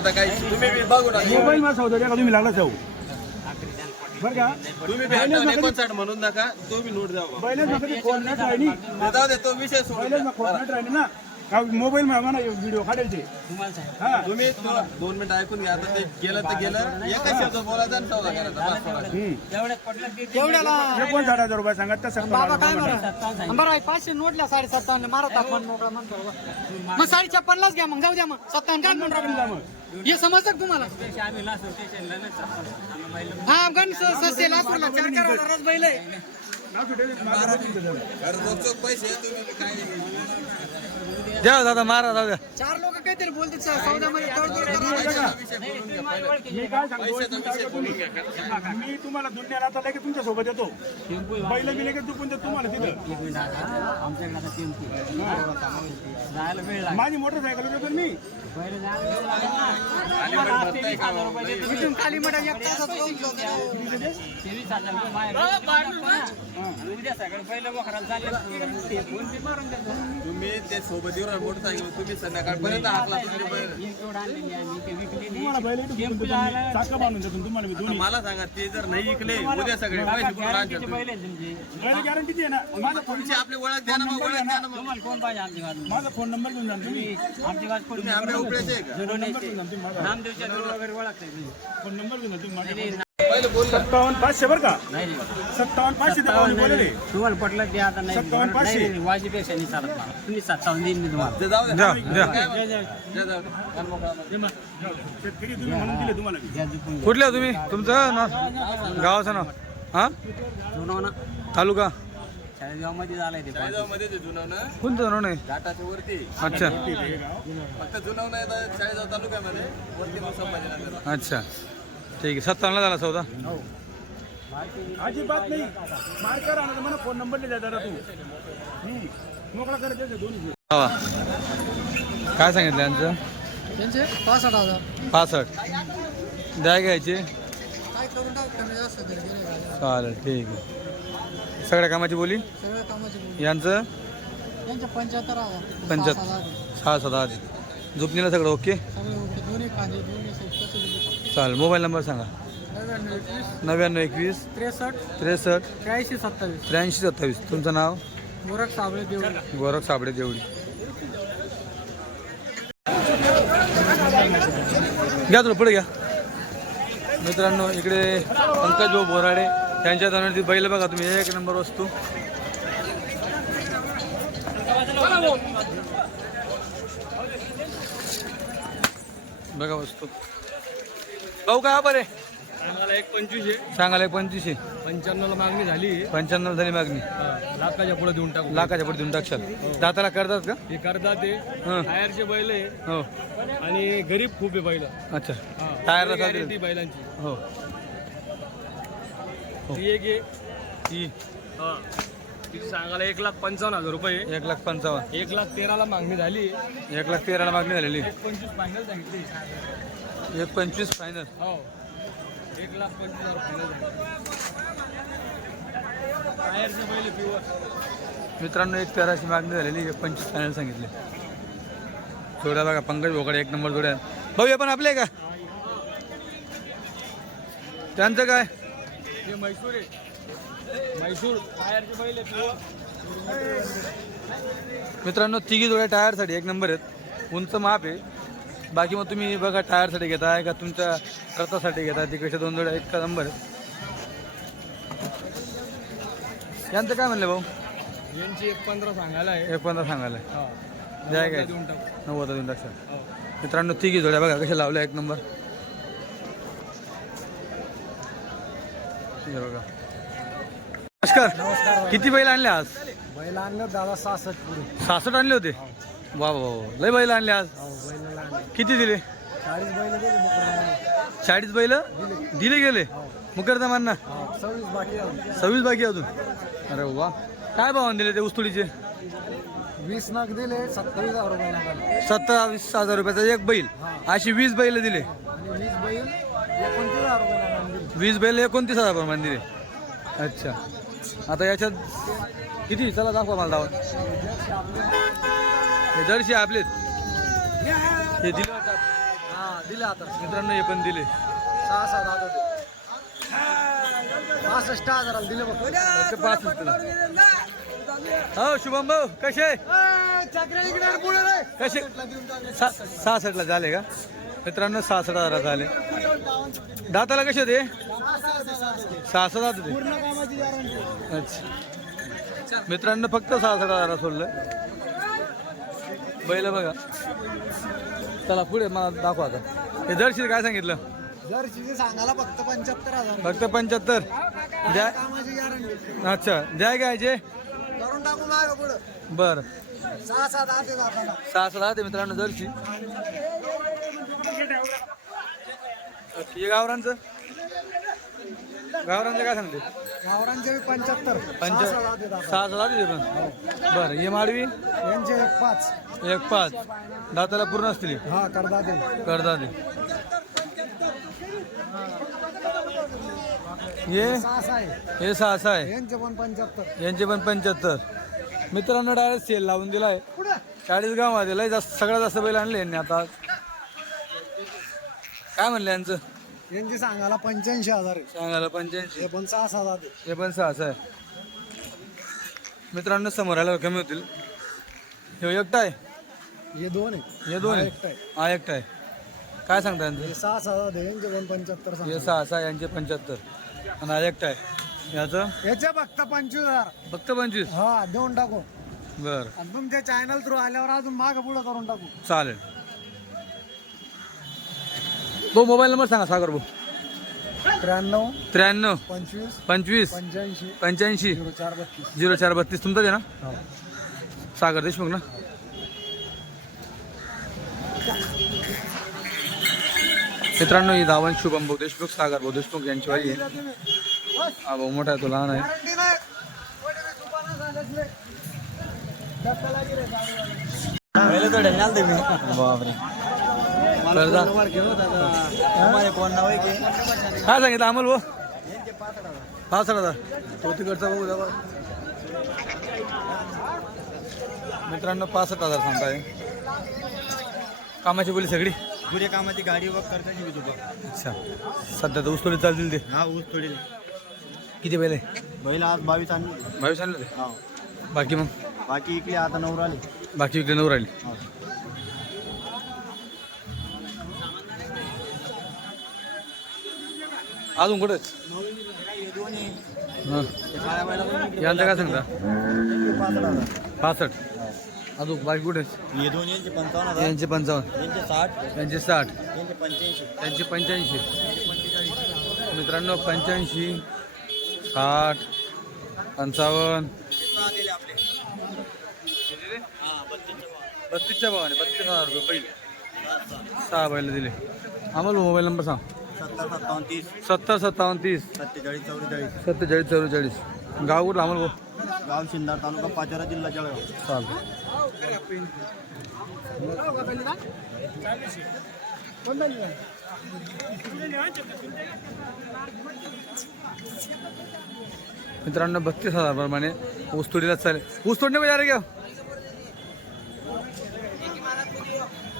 आता काही तुम्ही बी बघू मोबाईल का तुम्ही लागला जाऊ बरं का? तुम्ही बी आता एकोणसाठ म्हणून नका तुम्ही नोट द्या फोन नाही जाऊ दे तो विषय सोडून. फोन नाही ना. मोबाईल मागा ना व्हिडिओ काढायचे हा. तुम्ही तो- दोन मिनिटं ऐकून घ्या आता ते गेलं तर गेलं एका शब्द बोलायचा आणि करायचा बस एकोणसाठ हजार रुपये सांगा तसं बाबा काय म्हणा? बरं आहे पाचशे नोटल्या साडे सत्तावन्न मारा तापमान मोकळा म्हणतो बाबा. मग साडे छप्पनलाच घ्या मग जाऊ द्या मग. सत्तावन्न काय म्हणतो हे समजतं का तुम्हाला? हा गण सस्ते लाकूडला चार चार हजारच बैल आहे. अरे पैसे तुम्ही काय द्या दादा मारा दादा चार लोक काहीतरी बोलतात सौद्यामध्ये तडजोड मी काय सांगतो मी तुम्हाला दुनियाला आता लगेच तुमच्यासोबत येतो. पहिलं मी लगेच दुपून देतो तुम्हाला तिथं. माझी मोटरसायकल होती पण मी. इथून एक तासात जाऊन जाऊ. तुम्ही ते सोबत येऊन मोटरसायकल तुम्ही संध्याकाळपर्यंत हाकला तुमचे बैल. तुम्हाला बैल इथं दुपून देतो मी. चाका बांधून देतो तुम्हाला मी दोन्ही मला सांगा ते जर नाही इकले उद्या सगळे पैसे कुठून आणशाल तुम्ही? बैल गॅरंटीची आहे ना माझा फोन तुमची आपली ओळख द्या ना मग ओळख द्या ना मग माझा फोन नंबर घेऊन जा ना तुम्ही तुम्ही आंबे उपड्याचे आहे का फोन नंबर घेऊन जा ना तुम्ही माझा. फोन नंबर घेऊन जा तुम्ही माझा. ना. सत्तावन्न पाचशे बरं का? सत्तावन्न पाचशे ते पाहुणे बोलले तुम्हाला पटलं की आता नाही. सत्तावन्न पाचशे. नाही, नाही, नाही चालत मला. तुम्ही सत्तावन्न देईन मी तुम्हाला. ते द्या द्या. शेतकरी तुम्ही म्हणून दिले तुम्हाला मी. कुठले हो तुम्ही? तुमचं नाव गावाचं नाव. हा? जुनवणं. तालुका? चाळीसगावमध्ये झालंय ते ते कोणतं नाव नाही अच्छा. अच्छा. ठीक आहे. सत्तावन्नला झाला चौदा अजिबात नाही. मार्कर आणा मला फोन नंबर लिहिला जरा तू. हम्म. मोकळा करायचं दोन्ही. हवा काय सांगितलं यांचं? त्यांचे पासष्ट हजार. पासष्ट. द्या घ्यायचे. काय करून टाकू कमी जास्त तरी गेले का? चालेल ठीक आहे. सगळ्या कामाची बोली? सगळ्या कामाचे बोलू. यांचं? त्यांचे पंच्याहत्तर हजार. पंच्याहत्तर. सहा सात आठ झोपणीला सगळं ओके? सगळे ओके. दोन्ही कांदे दोन्ही दिले चालेल मोबाईल नंबर सांगा. नव्याण्णव एकवीस. नव्याण्णव एकवीस. त्रेसष्ट. त्रेसष्ट. त्र्याऐंशी सत्तावीस. त्र्याऐंशी सत्तावीस. तुमचं नाव? गोरख साबळे देवळे गोरख साबडे देवडी घ्या तुला पुढे घ्या. मित्रांनो इकडे पंकज भाऊ बोराडे त्यांच्या धनाची बैल बघा तुम्ही. एक नंबर वस्तू. बघा वस्तू. भाऊ का बरे? आम्हाला एक पंचवीस आहे सांगायला एक पंचवीसशे. पंच्याण्णवला मागणी झाली. पंच्याण्णव झाली मागणी. लाखाच्या पुढे देऊन टाकू. लाखाच्या पुढे देऊन टाकशाल. दाताला करतात का? हे करता ते. हं. टायरचे बैल आहे. हो. आणि गरीब खूप आहे बैल. अच्छा. टायरला गॅरंटी बैलांची. हो. ती एक आहे. ती. हा. ती सांगायला एक लाख पंचावन्न हजार रुपये एक लाख पंचावन्न. एक लाख तेराला मागणी झाली. एक लाख तेराला मागणी झालेली. एक पंचवीस फायनल सांगितली. एक पंचवीस फायनल हो. एक लाख पंचवीस हजार फायनल टायरचे बैल प्युअर मित्रांनो एक तेराची मागणी झालेली एक पंचवीस फायनल सांगितले. जोड्या बघा पंकज भोकडे एक नंबर जोड्या. भाऊ हे पण आपले का? त्यांचं काय? हे म्हैसूर आहे. म्हैसूर टायरचे प्युअर मित्रांनो तिघी जोड्या टायरसाठी एक नंबर आहेत. उंच माप आहे. बाकी मग तुम्ही बघा टायरसाठी घेताय का तुमच्या करतासाठी घेताय? तिकडच्या दोन जोड्या एक नंबर आहेत यांचं काय म्हणलं भाऊ? यांची एक पंधरा सांगायला आहे. एक पंधरा सांगायला हा. द्या काय? देऊन टाकू. नव्वद देऊन टाकशाल हो. मित्रांनो तिघी जोड्या बघा कशा लावल्या एक नंबर हे बघा. नमस्कार. किती बैल आणले आज? बैल आणलं दादा सहासष्ट पुढे. सासष्ट आणले होते? वा वा वा. लय बैल आणले आज. बैलाला आणले किती दिले? चाळीस बैल दिले मुकरदमाला. चाळीस बैल? दिले गेले? मुकरदमांना? हा, सव्वीस बाकी आहे. सव्वीस बाकी अजून? अरे वा. काय भावाने दिले ते उस्तुडीचे वीस नग दिले सत्तावीस हजार रुपये सत्तावीस हजार रुपयाचा एक बैल. अशी वीस बैल दिले. आणि वीस बैल एकोणतीस हजार रुपये दिले. वीस बैल एकोणतीस हजार प्रमाणे दिले अच्छा. आता याच्यात किती? चला दाखवा मला दावा हे जर्सी आपलेत. हे दिले वाटतात दिले आता. मित्रांनो हे पण दिले. सहा सात हजार पासष्ट हजाराला दिले बघ. फक्त पासष्टला. हो शुभम भाऊ कसे? कसे? सहासष्टला झाले का? मित्रांनो सहासष्ट हजारात झाले. दाताला कसे होते? सहासष्ट दात होते. अच्छा. मित्रांनो फक्त सहासष्ट हजारात सोडलं. बैल बघा. चला पुढे मला दाखवा आता. हे जर्सी काय सांगितलं? जर्सीचे सांगायला फक्त पंच्याहत्तर हजार. फक्त पंच्याहत्तर. द्या अच्छा द्या घ्यायचे करून टाकू माग पुढं. बरं. सहा सात आठ सहा सहा ते मित्रांनो जर्सी. हे गावरांचं गावरांचं काय सांगते? गावरांचे पंच्याहत्तर. पंच सहा सहा ते पण बरं हे माडवी? यांचे एक पाच. एक पाच. दाताला पूर्ण असतील? हा करदा ते करता ते हे आहे. हे सहा सहा आहे. यांचे पण पंच्याहत्तर. यांचे पण पंच्याहत्तर. मित्रांनो डायरेक्ट सेल लावून दिलाय. चाळीस गावामध्ये लय जास्त सगळ्यात जास्त बैल आणले यांनी आता. काय म्हणलं यांचं? यांचे सांगायला पंच्याऐंशी हजार आहे. सांगायला पंच्याऐंशी. हे पण सहा सात आहे. हे पण सहा सहा आहे. मित्रांनो समोर आल्यावर कमी होतील. हे एकटा आहे? हे दोन आहे. हे दोन हा आहे? एकटा आहे. हा एकटा आहे. काय सांगता यांचं? हे सहा सात आहे. यांचे पण पंच्याहत्तर सांगा हे सहा सहा यांचे पंच्याहत्तर. आणि हा एकटा आहे. याचं? याचे फक्त पंचवीस हजार. फक्त पंचवीस? हा देऊन टाकू. बर. आणि तुमच्या चॅनल थ्रू आल्यावर अजून माग पुढं करून टाकू. चालेल. भाऊ मोबाईल नंबर सांगा सागर भाऊ. त्र्याण्णव त्र्याण्णव पंचवीस पंचवीस पंच्याऐंशी पंच्याऐंशी झिरो चार बत्तीस. झिरो चार बत्तीस. तुमचाच आहे ना? सागर देशमुख ना? मित्रांनो ही धावण शुभम भाऊ देशमुख सागर भाऊ देशमुख यांची वाली आहे. हा भाऊ मोठा आहे तो लहान आहे. गॅरंटी नाही कोणी बी दुकानात सांगितले. डब्याला गिरे, कर्जा काय सांगितलं अमोल भाऊ? पाच हजार तो तिकडचा भाऊ दाबा मित्रांनो पासष्ट हजार सांगताय. कामाची बोली सगळी? पुढे कामाची गाडी व करताची मी तुझं अच्छा. सध्या तर ऊसतोडी चालतील ते. हा ऊस थोडी किती बैल आहे? बैल आज बावीस आणली. बावीस आणलं ते हा. बाकी मग? बाकी इकडे आता नऊ आले. बाकी इकडे नऊ राहिली अजून कुठेच हां. यांचं काय सांगता? पासष्ट. अजून बाकी कुठेच हे दोन यांचे पंचावन्न यांचे पंचावन्न. यांचे साठ. यांचे साठ. यांचे पंच्याऐंशी. त्यांचे पंच्याऐंशी. मित्रांनो पंच्याऐंशी साठ पंचावन्न. बत्तीसच्या भावाने बत्तीस हजार रुपये पहिले. सहा बैल दिले. आम्हाला मोबाईल नंबर सांग. सत्तर सत्तावन्न तीस. सत्तेचाळीस चौवेचाळीस. सत्तेचाळीस चौवेचाळीस. गाव कुठलं आम्हाला गाव शिंदार तालुका पाचोरा जिल्हा जळगाव. मित्रांनो बत्तीस हजार प्रमाणे ऊसतोडीला चालेल. ऊस तोडणे को घ्या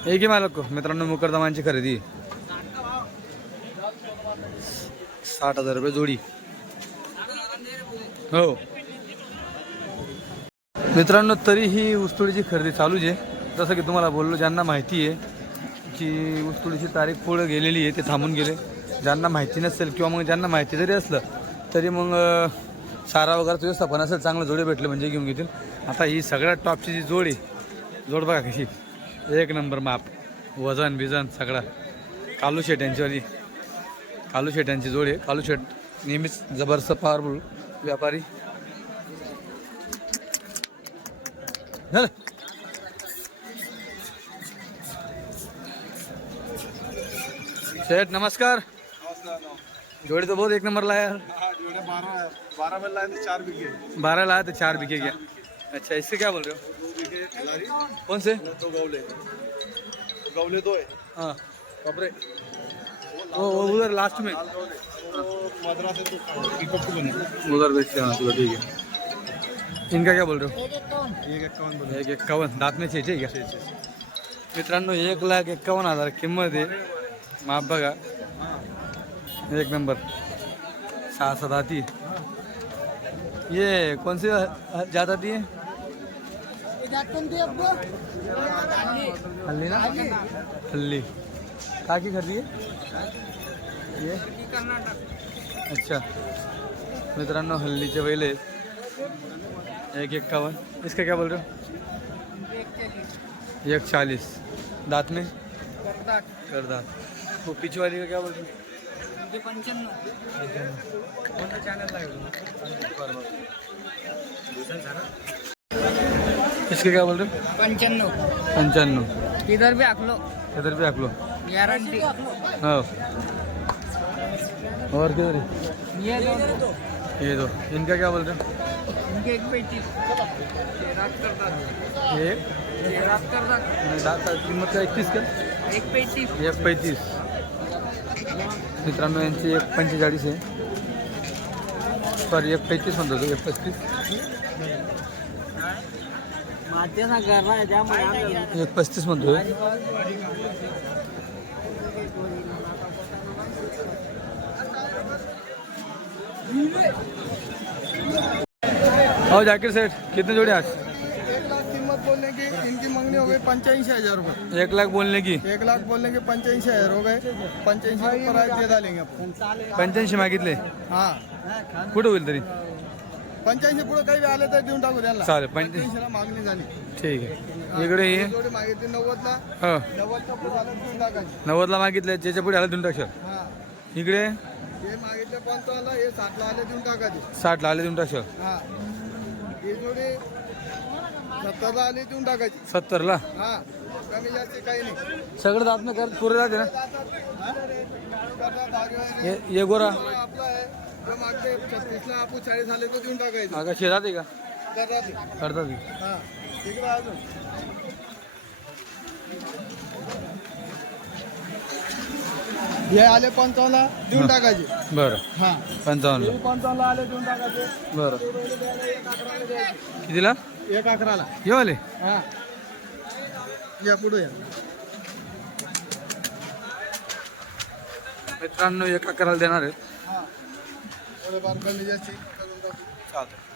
एक ही मालक को. मित्रांनो मुकरदमांची खरेदी. साठ हजार रुपये जोडी. हो. मित्रांनो तरीही ऊसतोडीची खरेदी चालूच आहे. जसं की तुम्हाला बोललो ज्यांना माहिती आहे की ऊसतोडीची तारीख पुढं गेलेली आहे ते थांबून गेले. ज्यांना माहिती नसेल किंवा मग ज्यांना माहिती जरी असलं तरी मग सारा वगैरे व्यवस्थापन असेल चांगलं जोडे भेटले म्हणजे घेऊन घेतील. आता ही सगळ्यात टॉपची जी जोडी आहे जोड बघा कशी. एक नंबर माप. वजन बिजन सगळा. कालू शेट यांचीवाली कालू शेट यांची जोड आहे. कालू शेट नेहमीच ज़बरदस्त पॉवरफुल व्यापारी. झालं? शेठ नमस्कार. जोड़ी तो बहुत एक नंबर लाया यार. बारह बारह बेल लाए चार बिके बारह लाया तो चार बिके गया अच्छा इससे क्या बोल रहे हो? कौन से? दो गौले. गौले दो है हाँ. कपड़े वो उधर लास्ट में मद्रास से तो इकट्ठू बने उधर बेचते हैं हाँ, चलो ठीक है। इनका क्या बोल रहे हो? एक इक्यावन बने एक एक्कावन्न दात में छे क्या मित्रांनो एक लाख एक्कावन्न हजार किंमत आहे माप बघा। एक नंबर। सहा सात हाथी ये कौन सी ह- जात आती है? हल्ली ना? हल्ली। का की खरीदी है? ये? अच्छा। मित्रांनो हल्लीचे बैल आहेत एक एक्कावन इसका क्या बोल रहे हो? एक चालीस दांत में? कर दांत वो पीछे वाली का क्या बोल रहे हो? इसके क्या बोल रहे हो? पंच्याण्णव. पंचानवे इधर भी आखलो इधर भी आखलो गॅरंटी हाँ। और किधर ये ये दो। इनका क्या बोल रहे हो? इनके एक पैंतीस किंमत का एकतीस का? एक पैंतीस एक पैतीस। मित्रांनो यांची एक पंचेचाळीस आहे. सॉरी एक पैतीस म्हणतो तो, एक पस्तीस. एक पस्तीस म्हणतो और जाकिर सेठ कितने जोड़े आज एक लाख कीमत बोलने की इनकी मंगनी हो गई पंचाईस हजार रुपये. एक लाख बोलने की? एक लाख बोलने के पंचाईस हजार हो गए पंचाईस प्राइस दे डालेंगे पंच्याऐंशी मागितले? हा. कुठं होईल तरी? पंच्याऐंशी पुढे काही आले तर देऊन टाकू त्यांना. चालेल पंच्याऐंशी पंच्याऐंशीला मागणी झाली. ठीक आहे. इकडे ये. जोडी मागितली नव्वदला. हो. नव्वदच्या पुढे आलं देऊन टाकायची. नव्वदला मागितले ज्याच्या पुढे आला देऊन टाकशाल? हा. इकडे? हे मागितले पंचावन्नला हे साठला आले देऊन टाकायचे साठला आले देऊन टाकशाल? हा. ही जोडी सत्तरला आली देऊन टाकायची. सत्तरला? हा. कमी जास्त काही नाही. सगळं दात ना कर पुरे जाते ना. ये ये गोरा. आपला आहे. जो मागते छत्तीसला आपण चाळीस आले तर देऊन टाकायचं. शेतात आहे का? करतात ते. करतात. हा. अजून. हे आले पंचावन्नला देऊन टाकायचे. बरं. हा. पंचावन्न. पंचावन्नला आले देऊन टाकायचे. बरं. कितीला? एक अकराला. ये वाले? हा. या पुढे या. मित्रांनो एक अकराला देणार आहेत. हा. थोडेफार कमी जास्ती. करून टाकू चालतं